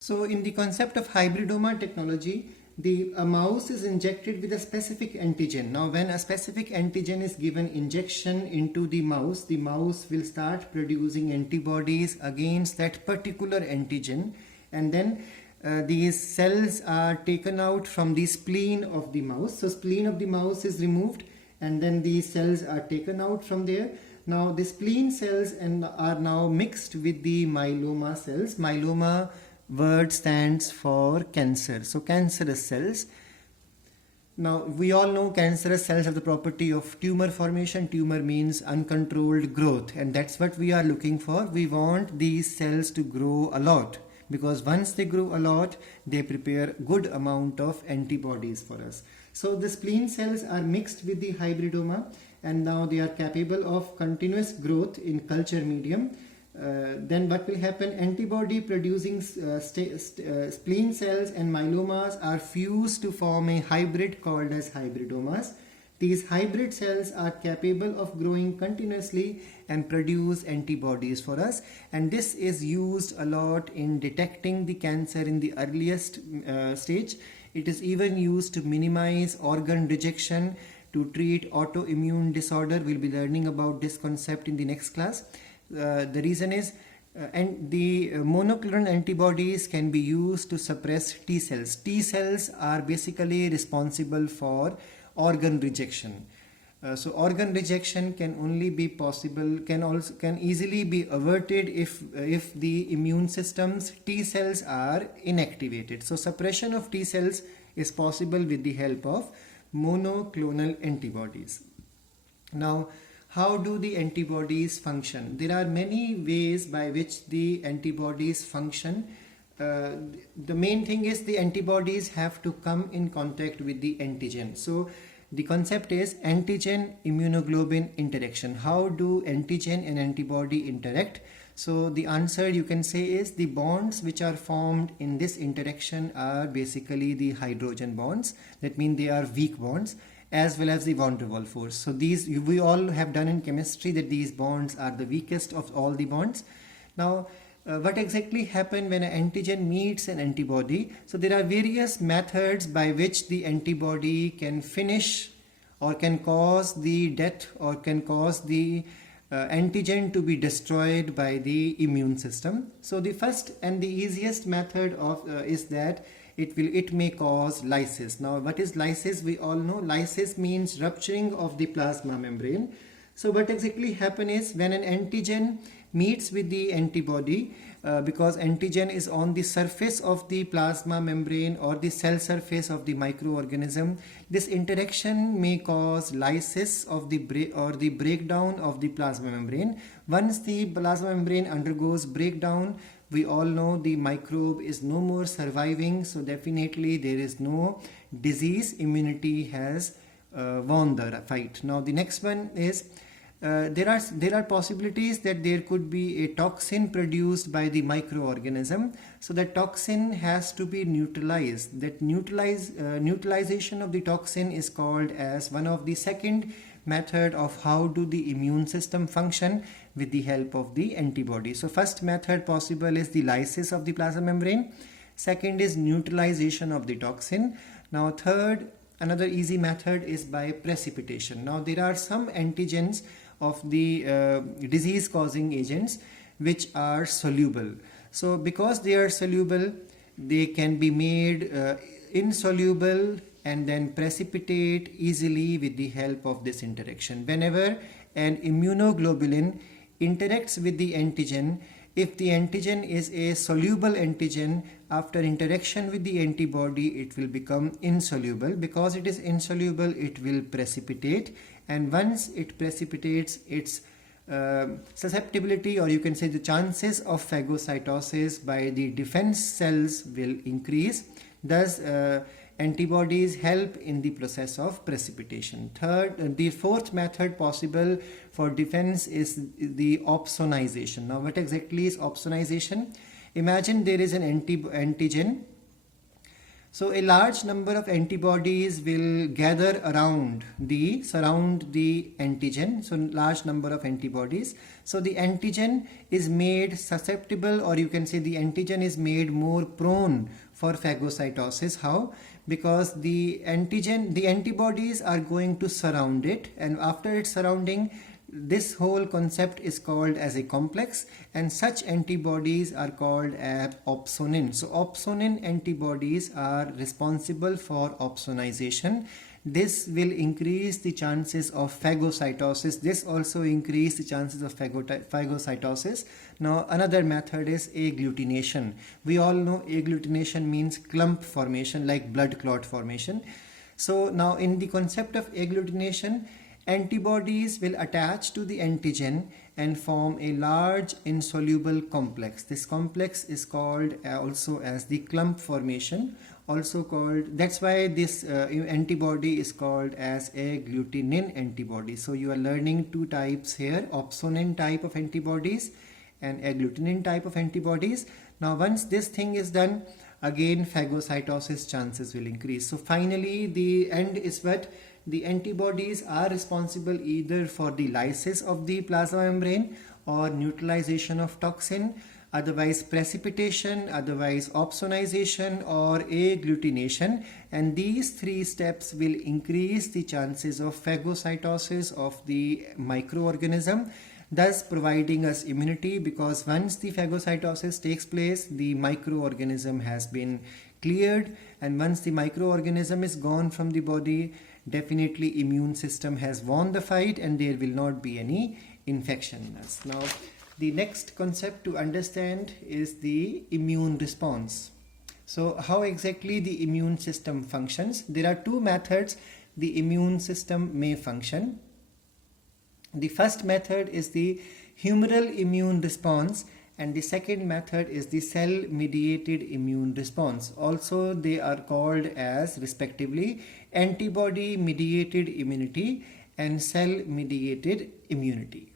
So in the concept of hybridoma technology, a mouse is injected with a specific antigen. Now when a specific antigen is given injection into the mouse will start producing antibodies against that particular antigen, and then these cells are taken out from the spleen of the mouse. So spleen of the mouse is removed and then these cells are taken out from there. Now the spleen cells are now mixed with the myeloma cells. Myeloma word stands for cancer. So cancerous cells. Now we all know cancerous cells have the property of tumor formation. Tumor means uncontrolled growth, and that's what we are looking for. We want these cells to grow a lot, because once they grow a lot, they prepare good amount of antibodies for us. So the spleen cells are mixed with the hybridoma, and now they are capable of continuous growth in culture medium. Then what will happen? Antibody producing spleen cells and myelomas are fused to form a hybrid called as hybridomas. These hybrid cells are capable of growing continuously and produce antibodies for us, and this is used a lot in detecting the cancer in the earliest stage. It is even used to minimize organ rejection, to treat autoimmune disorder. We'll be learning about this concept in the next class. The reason is and the monoclonal antibodies can be used to suppress T cells. T cells are basically responsible for organ rejection. So organ rejection can only be possible, can easily be averted if the immune system's T cells are inactivated. So suppression of T cells is possible with the help of monoclonal antibodies. Now, how do the antibodies function? There are many ways by which the antibodies function. The main thing is the antibodies have to come in contact with the antigen. So the concept is antigen immunoglobulin interaction. How do antigen and antibody interact? So the answer you can say is the bonds which are formed in this interaction are basically the hydrogen bonds. That means they are weak bonds, as well as the van der Waals force. So these we all have done in chemistry, that these bonds are the weakest of all the bonds. Now what exactly happens when an antigen meets an antibody? So there are various methods by which the antibody can finish or can cause the death or can cause the antigen to be destroyed by the immune system. So the first and the easiest method of is that it may cause lysis. Now what is lysis? We all know lysis means rupturing of the plasma membrane. So what exactly happens is when an antigen meets with the antibody, because antigen is on the surface of the plasma membrane or the cell surface of the microorganism, this interaction may cause lysis of the breakdown of the plasma membrane. Once the plasma membrane undergoes breakdown, we all know the microbe is no more surviving, so definitely there is no disease. Immunity has won the fight. Now the next one is there are possibilities that there could be a toxin produced by the microorganism. So the toxin has to be neutralized. That neutralization of the toxin is called as one of the second method of how do the immune system function with the help of the antibody. So first method possible is the lysis of the plasma membrane. Second is neutralization of the toxin. Now third, another easy method is by precipitation. Now there are some antigens of the disease causing agents which are soluble. So because they are soluble, they can be made insoluble and then precipitate easily with the help of this interaction. Whenever an immunoglobulin interacts with the antigen, if the antigen is a soluble antigen, after interaction with the antibody, it will become insoluble. Because it is insoluble, it will precipitate, and once it precipitates, its susceptibility, or you can say the chances of phagocytosis by the defense cells will increase. Thus antibodies help in the process of precipitation. The fourth method possible for defense is the opsonization. Now what exactly is opsonization? Imagine there is an antigen So a large number of antibodies will gather surround the antigen. So large number of antibodies. So the antigen is made susceptible, or you can say the antigen is made more prone for phagocytosis. How? Because the antibodies are going to surround it, and after its surrounding, this whole concept is called as a complex, and such antibodies are called as opsonin. So opsonin antibodies are responsible for opsonization. This will increase the chances of phagocytosis. This also increase the chances of phagocytosis. Now another method is agglutination. We all know agglutination means clump formation, like blood clot formation. So now in the concept of agglutination, antibodies will attach to the antigen and form a large insoluble complex. This complex is called also as the clump formation, also called, that's why this antibody is called as agglutinin antibody. So you are learning two types here, opsonin type of antibodies and agglutinin type of antibodies. Now once this thing is done, again phagocytosis chances will increase. So finally the end is what? The antibodies are responsible either for the lysis of the plasma membrane or neutralization of toxin, otherwise precipitation, otherwise opsonization or agglutination, and these three steps will increase the chances of phagocytosis of the microorganism, thus providing us immunity, because once the phagocytosis takes place, the microorganism has been cleared, and once the microorganism is gone from the body, definitely immune system has won the fight and there will not be any infection in us. Now the next concept to understand is the immune response. So how exactly the immune system functions? There are two methods the immune system may function. The first method is the humoral immune response, and the second method is the cell mediated immune response. Also they are called as respectively antibody mediated immunity and cell mediated immunity.